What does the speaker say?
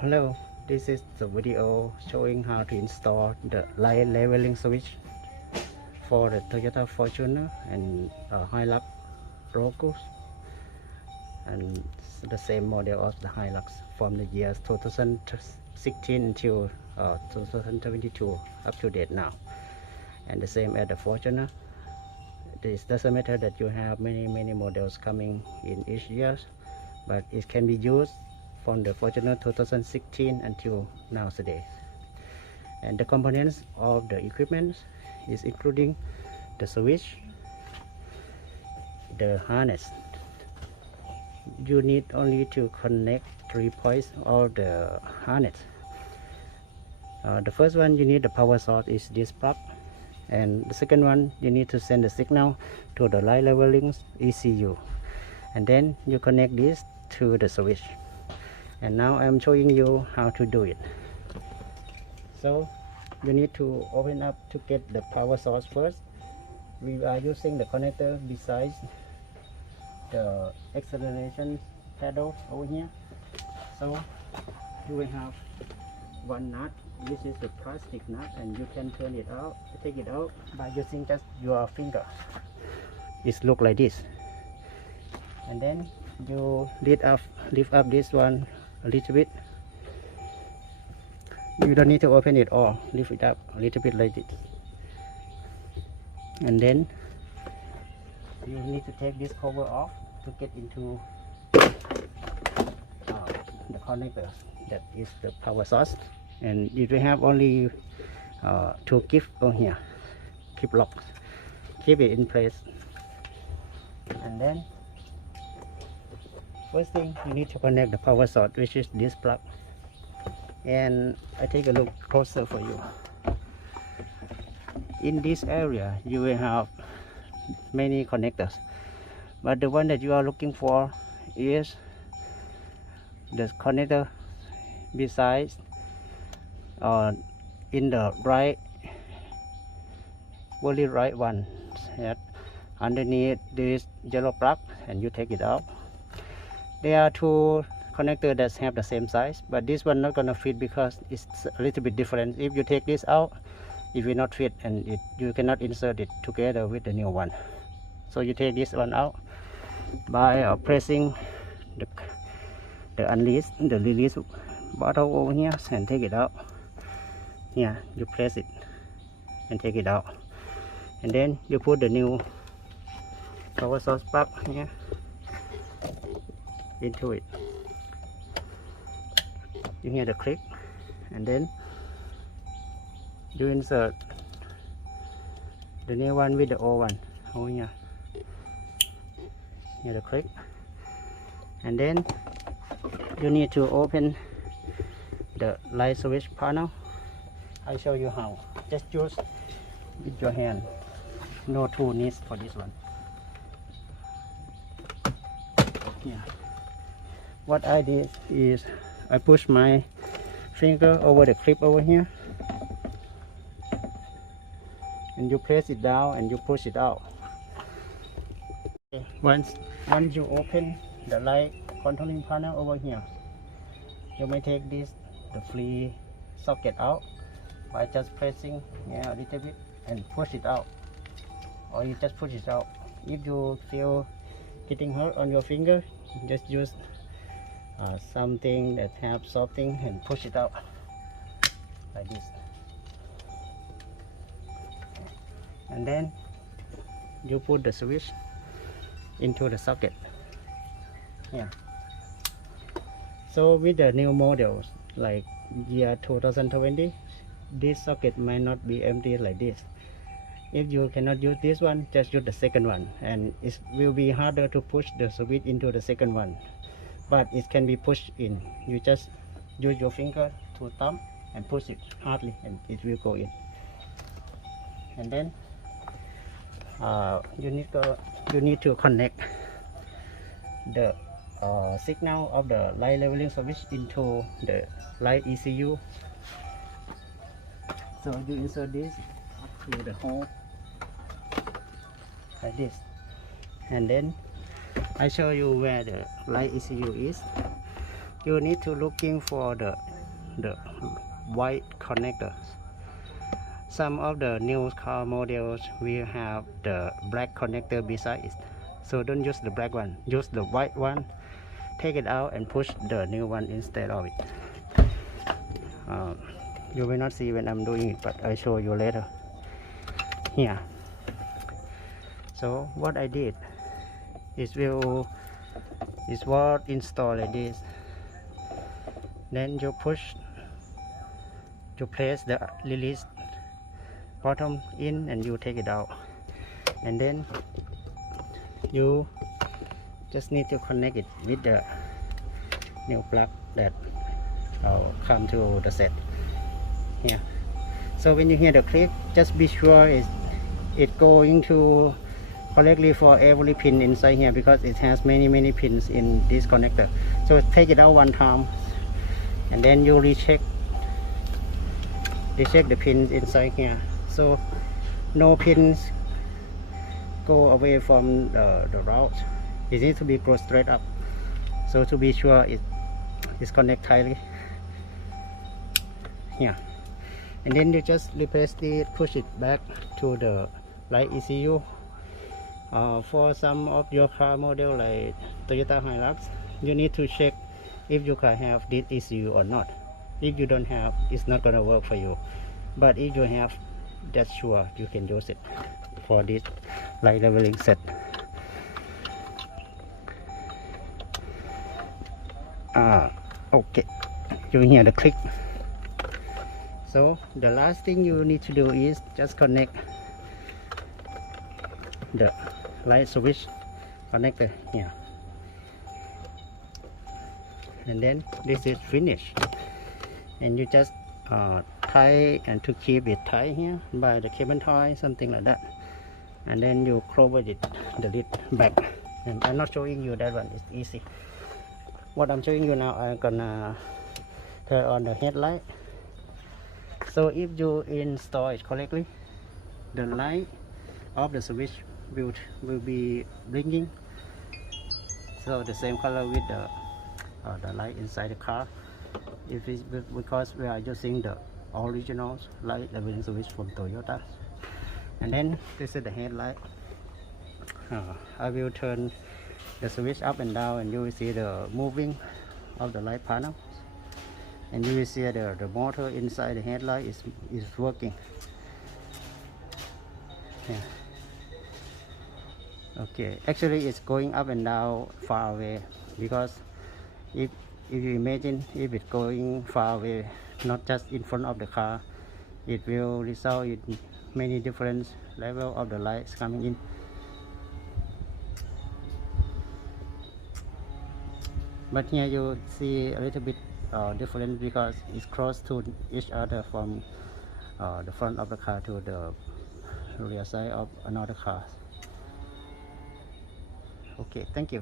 Hello, this is the video showing how to install the light leveling switch for the Toyota Fortuner and Hilux Rogue, and the same model of the Hilux from the years 2016 until 2022 up to date now, and the same as the Fortuner. This doesn't matter that you have many models coming in each year, but it can be used from the Fortuner 2016 until nowadays. And the components of the equipment is including the switch, the harness. You need only to connect 3 points of the harness. The first one, you need the power source, is this plug, and the second one, you need to send the signal to the light leveling ECU, and then you connect this to the switch. And now I'm showing you how to do it. So you need to open up to get the power source first. We are using the connector besides the acceleration pedal over here. So you will have one nut. This is a plastic nut, and you can turn it out, take it out by using just your finger. It looks like this, and then you lift up this one a little bit. You don't need to open it all. Lift it up a little bit like this, and then you need to take this cover off to get into the connector that is the power source. And you will have only 2 keep on here, keep locked, keep it in place. And then first thing, you need to connect the power source, which is this plug. And I take a look closer for you. In this area you will have many connectors, but the one that you are looking for is the connector besides in the right, very right one, underneath this yellow plug, and you take it out. There are 2 connectors that have the same size, but this one not gonna fit because it's a little bit different. If you take this out, it will not fit, and you cannot insert it together with the new one. So you take this one out by pressing the release bottle over here and take it out. Here you press it and take it out, and then you put the new power source plug here into it. You hear the click, and then you insert the new one with the old one over here. Hear the click, and then you need to open the light switch panel. I show you how. Just use with your hand. No tool needs for this one. Yeah. What I did is I push my finger over the clip over here, and you press it down and you push it out. Okay. Once you open the light controlling panel over here, you may take the free socket out by just pressing a little bit and push it out, or you just push it out. If you feel getting hurt on your finger, just use something that have something and push it out like this, and then you put the switch into the socket. Yeah. So with the new models like year 2020, this socket might not be empty like this. If you cannot use this one, just use the second one, and it will be harder to push the switch into the second one, but it can be pushed in. You just use your finger to thumb and push it hardly, and it will go in. And then you need to connect the signal of the light leveling switch into the light ECU. So you insert this up through the hole like this, and then I show you where the light ECU is. you need to looking for the white connector. Some of the new car models will have the black connector beside it, so don't use the black one, use the white one. Take it out and push the new one instead of it. You will not see when I'm doing it, but I show you later here. So what I did is what install like this. Then you push to place the release bottom in and you take it out, and then you just need to connect it with the new plug that come to the set here. So when you hear the click, just be sure it's going to correctly for every pin inside here, because it has many pins in this connector. So take it out one time and then you recheck the pins inside here, so no pins go away from the route. It needs to be go straight up, so to be sure it is connect tightly here. And then you just replace it, push it back to the light ECU. For some of your car model like Toyota Hilux, you need to check if you can have this ECU or not. If you don't have, it's not gonna work for you, but if you have, that's sure you can use it for this light leveling set. Okay, you hear the click. So the last thing you need to do is just connect the light switch connector here, and then this is finished. And you just tie, and to keep it tight here by the cable tie, something like that, and then you cover it, the lid back. And I'm not showing you that one, it's easy. What I'm showing you now, I'm gonna turn on the headlight. So if you install it correctly, the light of the switch will be blinking, so the same color with the light inside the car. If it's because we are using the original light leveling switch from Toyota. And then this is the headlight. I will turn the switch up and down, and you will see the moving of the light panel, and you will see the motor inside the headlight is working. Yeah. Okay, actually it's going up and down far away, because if you imagine if it's going far away, not just in front of the car, it will result in many different level of the lights coming in. But here you see a little bit different, because it's close to each other from the front of the car to the rear side of another car. Okay, thank you.